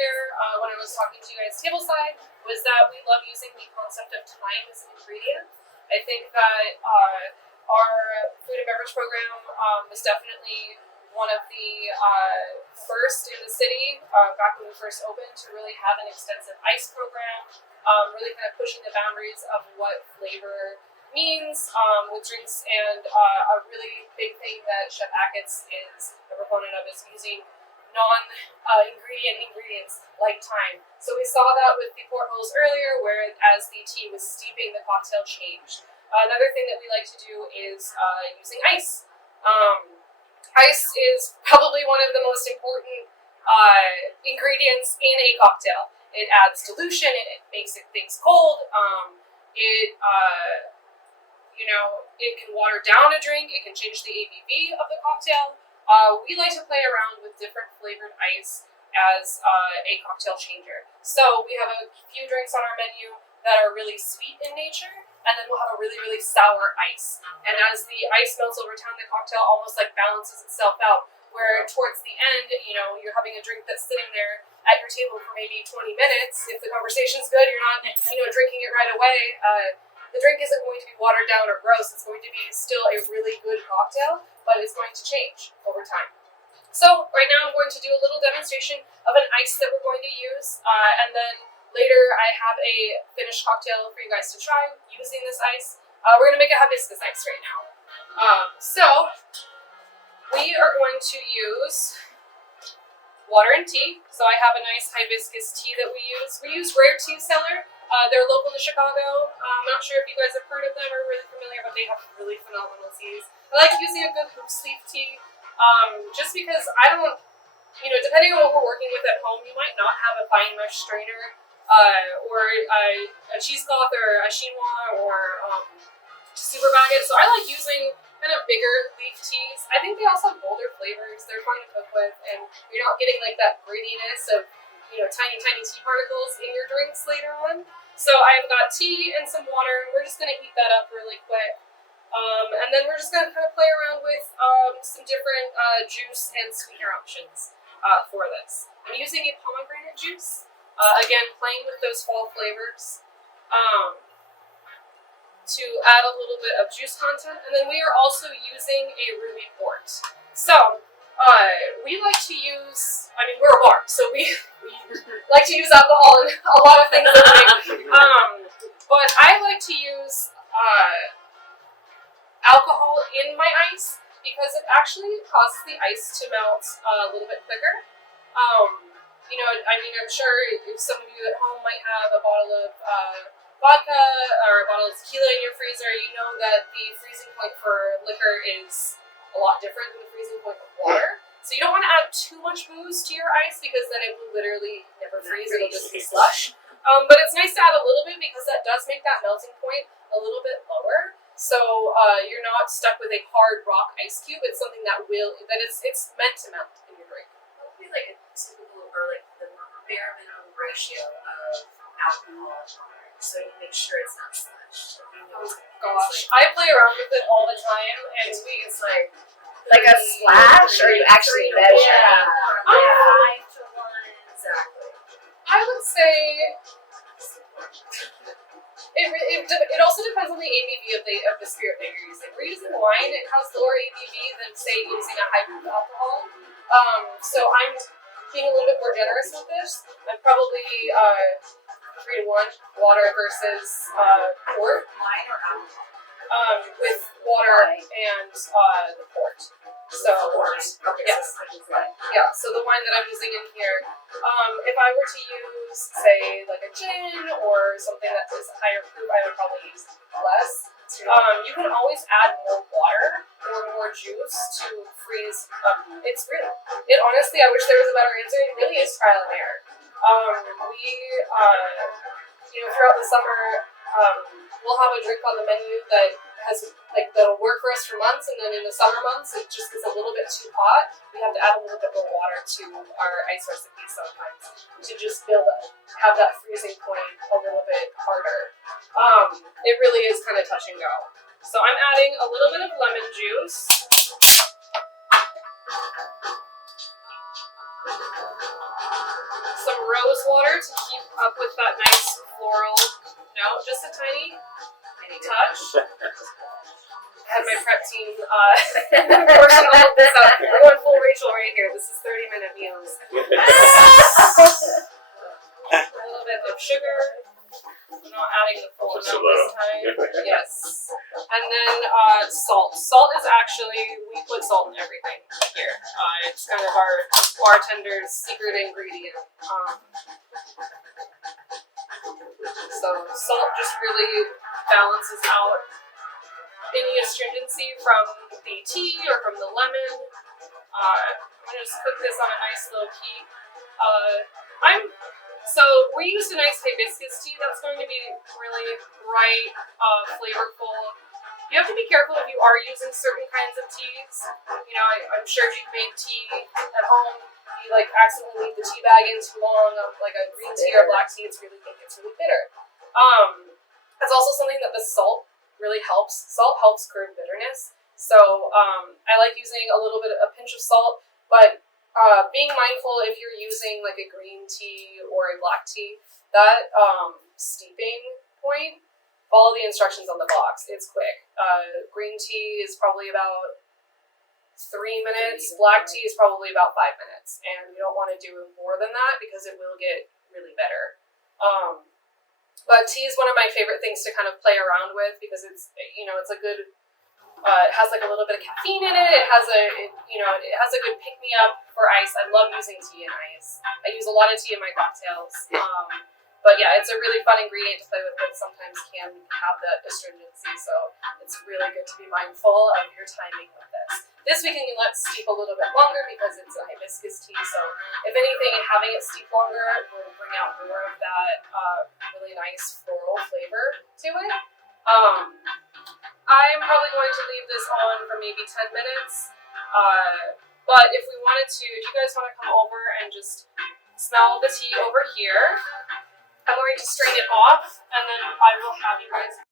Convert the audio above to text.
earlier when I was talking to you guys tableside was that we love using the concept of time as an ingredient. I think that our food and beverage program was definitely one of the first in the city, back when we first opened, to really have an extensive ice program, really kind of pushing the boundaries of what flavor means with drinks, and a really big thing that Chef Achatz is a proponent of is using non-ingredient ingredients like thyme. So we saw that with the portholes earlier, where as the tea was steeping, the cocktail changed. Another thing that we like to do is using ice. Ice is probably one of the most important ingredients in a cocktail. It adds dilution, it makes things cold, it can water down a drink, it can change the ABV of the cocktail. We like to play around with different flavored ice as a cocktail changer. So we have a few drinks on our menu that are really sweet in nature, and then we'll have a really, really sour ice. And as the ice melts over time, the cocktail almost like balances itself out, where towards the end, you're having a drink that's sitting there at your table for maybe 20 minutes. If the conversation's good, you're not, drinking it right away. The drink isn't going to be watered down or gross. It's going to be still a really good cocktail, but it's going to change over time. So right now I'm going to do a little demonstration of an ice that we're going to use, and then later I have a finished cocktail for you guys to try using this ice. We're going to make a hibiscus ice right now. So we are going to use water and tea. So I have a nice hibiscus tea that we use. We use Rare Tea Cellar. They're local to Chicago. I'm not sure if you guys have heard of them or really familiar, but they have really phenomenal teas. I like using a good loose leaf tea, just because I don't, depending on what we're working with at home, you might not have a fine mesh strainer, or a cheesecloth or a chinois or super baguette. So I like using kind of bigger leaf teas. I think they also have bolder flavors. They're fun to cook with, and you're not getting like that grittiness of tiny tea particles in your drinks later on. So I've got tea and some water. We're just going to heat that up really quick. And then we're just going to kind of play around with some different juice and sweetener options for this. I'm using a pomegranate juice. Again, playing with those fall flavors to add a little bit of juice content. And then we are also using a ruby port. So we like to use, we're a bar, so we like to use alcohol in a lot of things that we make. But I like to use alcohol in my ice because it actually causes the ice to melt a little bit quicker. I'm sure if some of you at home might have a bottle of vodka or a bottle of tequila in your freezer, you know that the freezing point for liquor is a lot different than the freezing point of water. So you don't want to add too much booze to your ice because then it will literally never freeze. It'll just be slush. But it's nice to add a little bit because that does make that melting point a little bit lower. So you're not stuck with a hard rock ice cube. It's something it's meant to melt in your drink. What would be like a typical or like the bare minimum ratio of alcohol, so you make sure it's not slush? Oh gosh, I play around with it all the time, and it's like a splash, or you actually measure? Yeah. 5 to 1, exactly. I would say it also depends on the ABV of the spirit that you're using. We're using wine; it has lower ABV than say using a high proof alcohol. So I'm being a little bit more generous with this. I'm probably 3 to 1 water versus port. Wine or alcohol? With water and the port. So, Okay. yes. Yeah, so the wine that I'm using in here, if I were to use, say, like a gin or something that is higher proof, I would probably use less. You can always add more water or more juice to freeze. Honestly, I wish there was a better answer. It really is trial and error. Throughout the summer, we'll have a drink on the menu that'll work for us for months, and then in the summer months, it just gets a little bit too hot. We have to add a little bit more water to our ice recipes sometimes to just have that freezing point a little bit harder. It really is kind of touch and go. So I'm adding a little bit of lemon juice. Some rose water to keep up with that nice floral note, just a tiny touch. I had my prep team working all of this out. We're going full Rachel right here. This is 30-minute meals. A little bit of sugar. I'm not adding the full Just a amount this little. time. Yes. And then salt. Salt is actually, we put salt in everything here. It's kind of our bartender's secret ingredient. So salt just really balances out any astringency from the tea or from the lemon. I'm gonna just cook this on a nice low heat. So we used a nice hibiscus tea that's going to be really bright, flavorful. You have to be careful if you are using certain kinds of teas. You know, I'm sure if you've made tea at home, you like accidentally leave the tea bag in too long, like a green tea or black tea, it gets really bitter. That's also something that the salt really helps. Salt helps curb bitterness. So I like using a pinch of salt, but being mindful if you're using like a green tea or a black tea, that steeping point, follow the instructions on the box. It's quick. Green tea is probably about 3 minutes. Black tea is probably about 5 minutes, and you don't want to do more than that because it will get really bitter. But tea is one of my favorite things to kind of play around with because it's a good. It has like a little bit of caffeine in it. It has a good pick me up for ice. I love using tea and ice. I use a lot of tea in my cocktails. But yeah, it's a really fun ingredient to play with, but sometimes can have that astringency. So it's really good to be mindful of your timing with this. This we can let steep a little bit longer because it's a hibiscus tea. So if anything, having it steep longer will bring out more of that really nice floral flavor to it. I'm probably going to leave this on for maybe 10 minutes. But if you guys want to come over and just smell the tea over here, I'm going to strain it off, and then I will have you guys